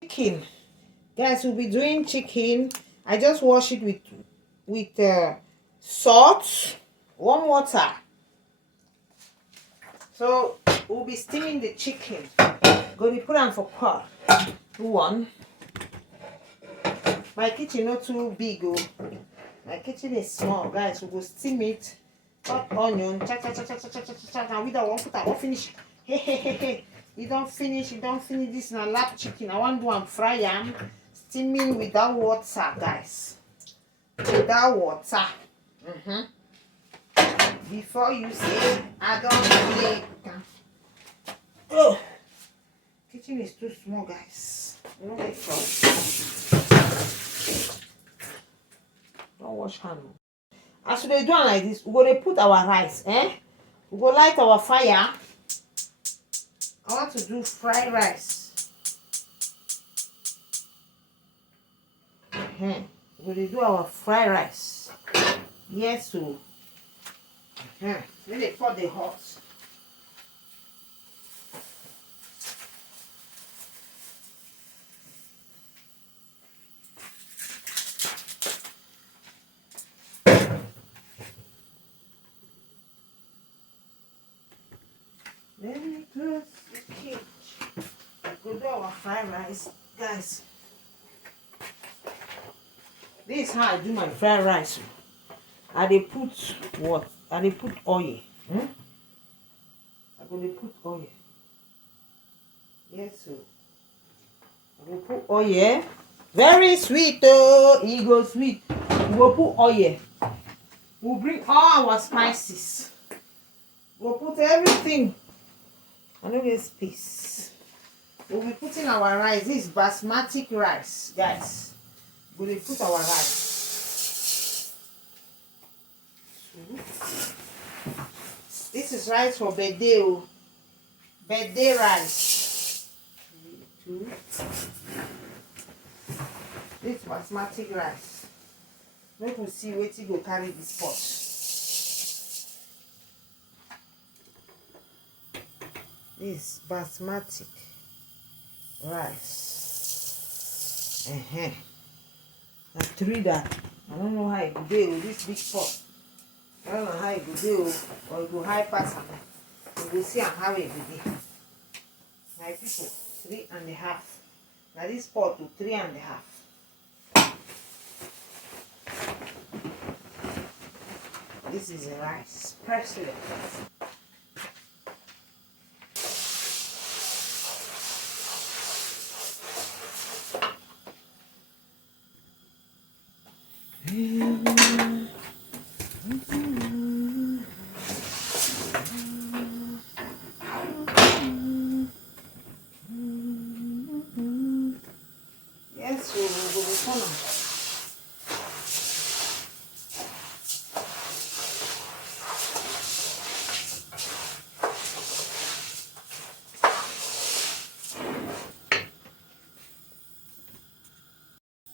Chicken, guys, we'll be doing chicken. I just wash it with salt, warm water. So we'll be steaming the chicken. Go be put on for pot. Do one. My kitchen not too big, oh. My kitchen is small, guys. We will steam it. Hot onion, cha cha cha cha cha cha cha cha. Now we don't want put that finish. Hey hey hey hey. You don't finish. This in a lap chicken. I want to do and fry am. Steaming without water, guys. Without water. Before you say I don't make. Oh, kitchen is too small, guys. You know like don't wash hand. As we do like this, we're gonna put our rice. We go light our fire. I want to do fried rice. We're gonna do our fried rice. Yes, so. Then they pour the hot. Let me close the cage. Go do our fried rice, guys. This is how I do my fried rice. I dey put what? I dey put oil. I go dey put oil. Yes, so I go put oil. Very sweet, oh, it go sweet. We go put oil. We'll bring all our spices. We'll put everything. I know this piece. We'll be putting our rice. This is basmati rice, guys. We'll put our rice. This is rice for birthday. Birthday rice. 2. This basmati rice. Let me see where to go carry this pot. This basmati rice. I threw that. I don't know how it go do with this big pot. I don't know how it go do or it go high pass. We will see how it go do. My people, 3.5. Now this pot to 3.5. This is the rice. Press it. Yes, we will go with one.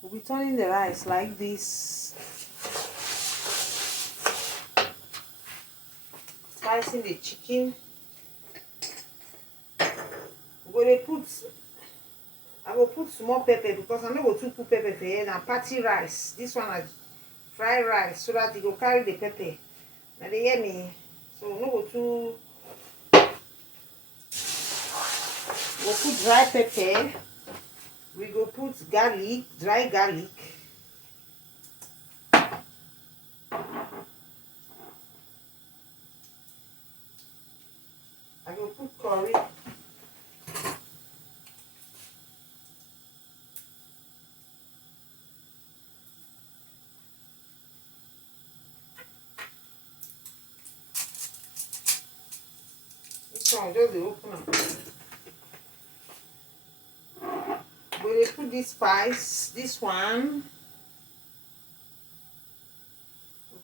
We'll be turning the rice like this. Slicing the chicken. We're going to put, I will put small pepper because I'm not going to put pepper for here. Now patty rice. This one is fried rice so that it will carry the pepper. Now they hear me. So I'm not going to. We'll put dry pepper. We go put garlic, dry garlic. I go put curry. This one just the open up. We put this spice, this one.